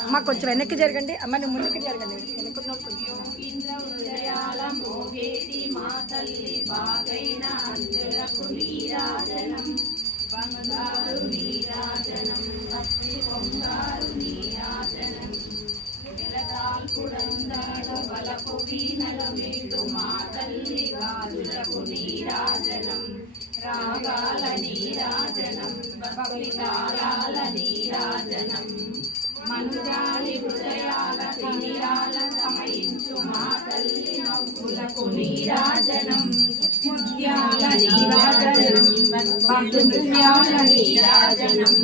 అమ్మ కొంచెం వెనక్కి జరగండి, అమ్మ నువ్వు ముందుకు జరగండి. బంగారు నీరాజనం భక్తి పొంగారు నీరాజనం నెలదాల్పుడందాడు బలపు వీణల వీడు మా తల్లి గాజులకు నీరాజనం రాగాల నీరాజనం భక్తి తాళాల నీరాజనం మనుజాలి హృదయాల తిమిరాల సమయించు మా తల్లి నవ్వులకు నీరాజనం ముత్యాల నీరాజనం భక్తి ముత్యాల నీరాజనం